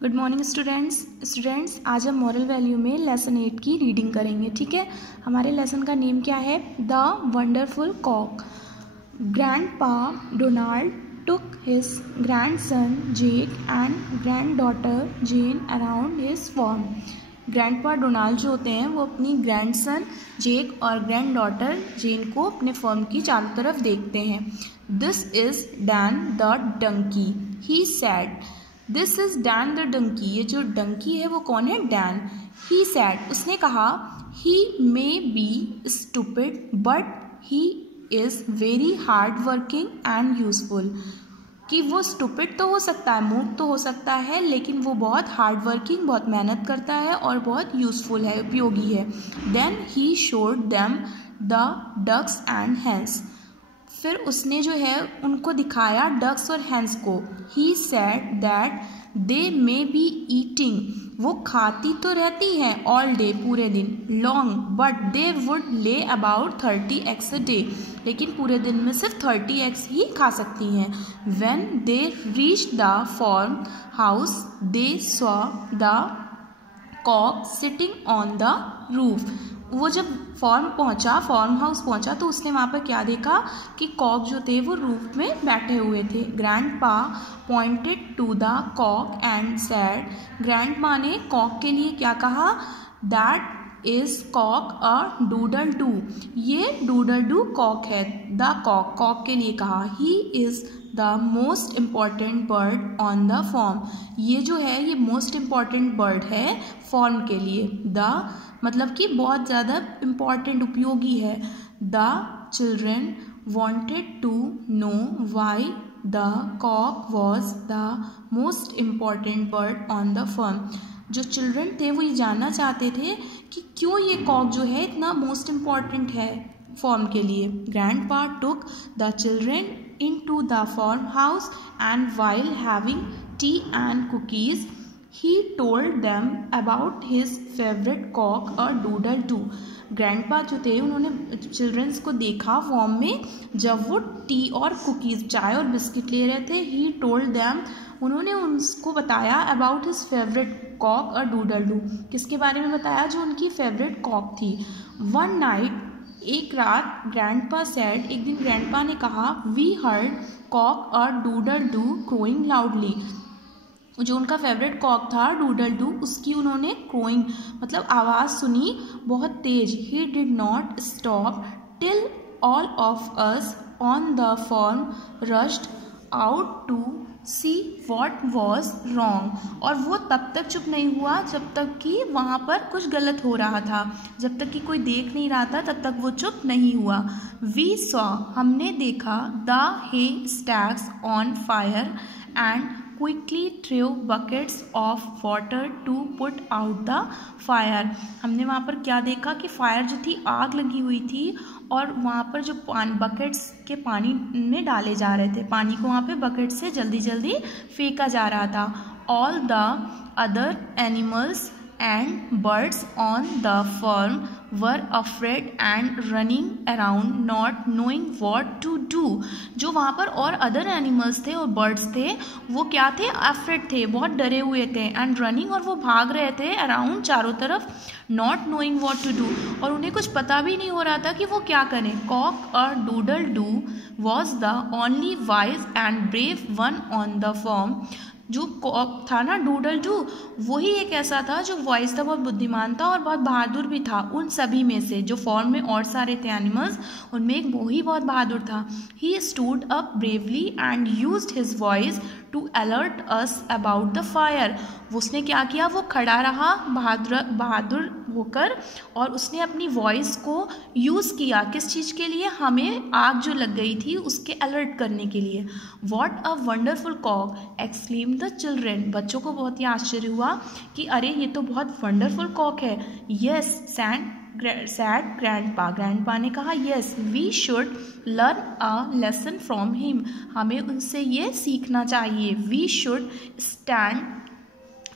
Good morning students आज हम moral value में लेसन 8 की रीडिंग करेंगे। ठीक है, हमारे लेसन का नेम क्या है? The wonderful cock. Grandpa Donald took his grandson Jake and granddaughter Jane around his farm। Grandpa Donald जो होते हैं वो अपनी ग्रैंडसन जेक और ग्रैंड डॉटर जेन को अपने फर्म की चारों तरफ देखते हैं। This is Dan the donkey, he said. This is Dan the donkey, ये जो डंकी है वो कौन है? डैन। ही सैड, उसने कहा, he may be stupid but he is very hard working and useful. कि वो स्टूपिड तो हो सकता है, मूर्ख तो हो सकता है, लेकिन वो बहुत हार्ड वर्किंग, बहुत मेहनत करता है और बहुत यूजफुल है, उपयोगी है। Then he showed them the ducks and hens. फिर उसने जो है उनको दिखाया डक्स और हैंस को। He said that they may be eating, वो खाती तो रहती हैं ऑल डे, पूरे दिन, लॉन्ग, बट दे वुड ले अबाउट 30 eggs a day, लेकिन पूरे दिन में सिर्फ 30 eggs ही खा सकती हैं। When they reach the farm house they saw the cock sitting on the roof. वो जब फार्म हाउस पहुंचा तो उसने वहाँ पर क्या देखा कि कॉक जो थे वो रूफ में बैठे हुए थे। Grandpa pointed to the cock and said, grandpa ने कॉक के लिए क्या कहा? That is cock a doodle doo, ये डूडल डू कॉक है। द कॉक के लिए कहा, he is the most important bird on the farm, ये जो है ये मोस्ट इम्पॉर्टेंट बर्ड है फॉर्म के लिए। द मतलब कि बहुत ज़्यादा इम्पॉर्टेंट, उपयोगी है। The children wanted to know why the cock was the most important bird on the farm. जो चिल्ड्रन थे वो ये जानना चाहते थे कि क्यों ये कॉक जो है इतना मोस्ट इम्पॉर्टेंट है फॉर्म के लिए। Grandpa took the children into the farmhouse and while having tea and cookies he told them about his favorite cock a doodle doo। Grandpa जो थे उन्होंने चिल्ड्रंस को देखा फॉर्म में जब वो टी और कुकीज़, चाय और बिस्किट ले रहे थे। ही टोल्ड दैम, उन्होंने उनको बताया अबाउट हिज फेवरेट कॉक और डूडल डू, किसके बारे में बताया? जो उनकी फेवरेट कॉक थी। वन नाइट, एक रात, ग्रैंडपा सेड, एक दिन ग्रैंडपा ने कहा, वी हर्ड कॉक और डूडल डू क्रोइंग लाउडली। जो उनका फेवरेट कॉक था डूडल डू, उसकी उन्होंने क्रोइंग मतलब आवाज़ सुनी बहुत तेज। He did not stop till all of us on the farm rushed out to see what was wrong. और वो तब तक चुप नहीं हुआ जब तक कि वहाँ पर कुछ गलत हो रहा था, जब तक कि कोई देख नहीं रहा था तब तक वो चुप नहीं हुआ। वी सॉ, हमने देखा, the hay stacks on fire and quickly throw buckets of water to put out the fire. हमने वहाँ पर क्या देखा कि फायर जो थी, आग लगी हुई थी और वहाँ पर जो बकेट्स के पानी में डाले जा रहे थे, पानी को वहाँ पे बकेट से जल्दी जल्दी फेंका जा रहा था। All the other animals and birds on the farm were afraid and running around not knowing what to do. जो वहाँ पर और अदर एनिमल्स थे और बर्ड्स थे वो क्या थे? अफ्रेड थे, बहुत डरे हुए थे। एंड रनिंग, और वो भाग रहे थे अराउंड, चारों तरफ। Not knowing what to do, और उन्हें कुछ पता भी नहीं हो रहा था कि वो क्या करें। कॉक और doodle do was the only wise and brave one on the farm. जो कॉक था ना, डूडल डू, वही एक ऐसा था जो वॉइस था, बहुत बुद्धिमान था और बहुत बहादुर भी था। उन सभी में से जो फॉर्म में और सारे थे एनिमल्स, उनमें एक वो ही बहुत बहादुर था। He stood up bravely and used his voice to alert us about the fire. उसने क्या किया? वो खड़ा रहा बहादुर होकर और उसने अपनी वॉइस को यूज़ किया। किस चीज़ के लिए? हमें आग जो लग गई थी उसके अलर्ट करने के लिए। What a wonderful cock exclaim the children, बच्चों को बहुत ही आश्चर्य हुआ कि अरे ये तो बहुत वंडरफुल कॉक है। यस सैड ग्रैंडपा ने कहा, yes we should learn a lesson from him, हमें उनसे ये सीखना चाहिए। We should stand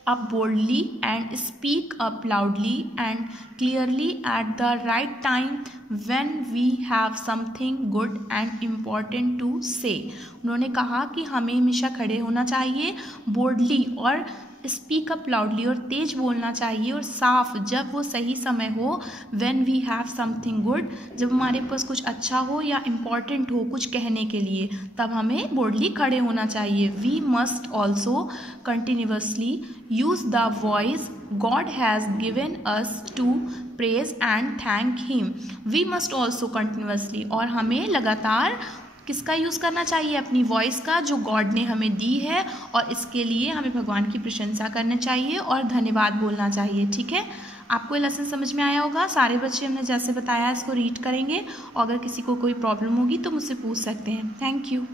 up boldly and speak up loudly and clearly at the right time when we have something good and important to say। उन्होंने कहा कि हमें हमेशा खड़े होना चाहिए बोल्डली और स्पीक अप लाउडली, और तेज बोलना चाहिए और साफ जब वो सही समय हो। When we have something good, जब हमारे पास कुछ अच्छा हो या इम्पॉर्टेंट हो कुछ कहने के लिए, तब हमें बोल्डली खड़े होना चाहिए। We must also continuously use the voice God has given us to praise and thank him. We must also continuously, और हमें लगातार किसका यूज़ करना चाहिए, अपनी वॉइस का जो गॉड ने हमें दी है, और इसके लिए हमें भगवान की प्रशंसा करना चाहिए और धन्यवाद बोलना चाहिए। ठीक है, आपको ये लेसन समझ में आया होगा। सारे बच्चे हमने जैसे बताया इसको रीड करेंगे, और अगर किसी को कोई प्रॉब्लम होगी तो मुझसे पूछ सकते हैं। Thank you.